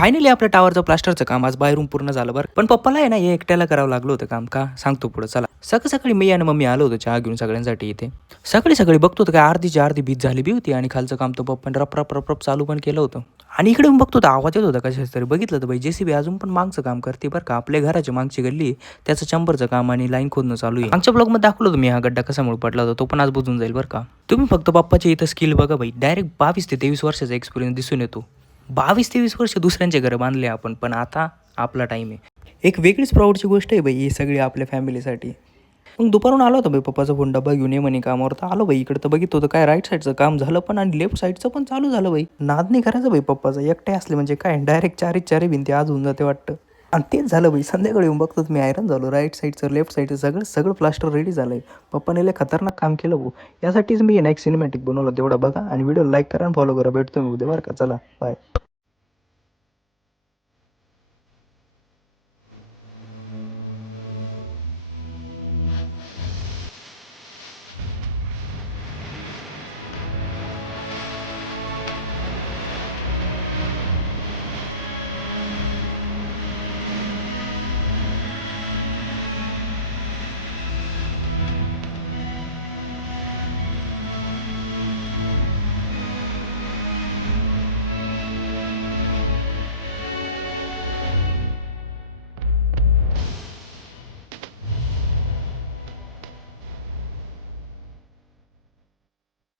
Finally आपल्या टावरचं प्लास्टरचं काम आज बाहेरून पूर्ण झालं बरं. पण पप्पाला आहे ना हे एकट्याला करावं लागलं होतं काम. का सांगतो पुढं चला. सकाळी मी आणि मम्मी आलो होतो चहा घेऊन सगळ्यांसाठी इथे. सकाळी बघतो तर काय अर्धीची अर्धी भीत झाली बी होती आणि खालचं काम तर पप्पाने रप चालू पण केलं होतं. आणि इकडे बघतो तर आवाज येत होता कशाच तरी. बघितलं तर बाई जेसीबी अजून पण मागचं काम करते बरं का. आपल्या घराची मागची गल्ली आहे, त्याचं चंबरचं काम आणि लाईन खोदणं चालू आहे. मागच्या ब्लॉगमध्ये दाखवलं होतं मी हा गड्डा कशामुळे पडला होता. तो पण आज बुजून जाईल बरं का. तुम्ही फक्त पप्पाच्या इथं स्किल बघा बाई. डायरेक्ट 22 ते 23 वर्षाचा एक्सपिरियन्स दिसून येतो. 22-23 वर्ष दुसऱ्यांचे घरं बांधले आपण, पण आता आपला टाईम आहे. एक वेगळीच प्राऊडची गोष्ट आहे बाई ही सगळी आपल्या फॅमिलीसाठी. मग दुपारून आला होता बाई पप्पाचा फोन डबा घेऊन ये म्हणे कामावर. तर आलो बाई इकडं तर बघितलं होतं काय राईट साईडचं काम झालं पण आणि लेफ्ट साईडचं पण चालू झालं बाई. नाद नाही करायचं बाई पप्पाचा. एकटे असले म्हणजे काय डायरेक्ट चारी भिंती आज होऊन जाते वाटतं. आणि तेच झालं बाई. संध्याकाळी येऊन बघतो मी हैराण झालो. राईट साईडचं लेफ्ट साईडचं सगळं प्लास्टर रेडी झालं आहे. पप्पाने लय खतरनाक काम केलं भाऊ. यासाठीच मी एक सिनेमॅटिक बनवलं तेवढा बघा आणि व्हिडिओ लाईक करा आणि फॉलो करा. भेटतो मी उद्या बरं का. चला बाय.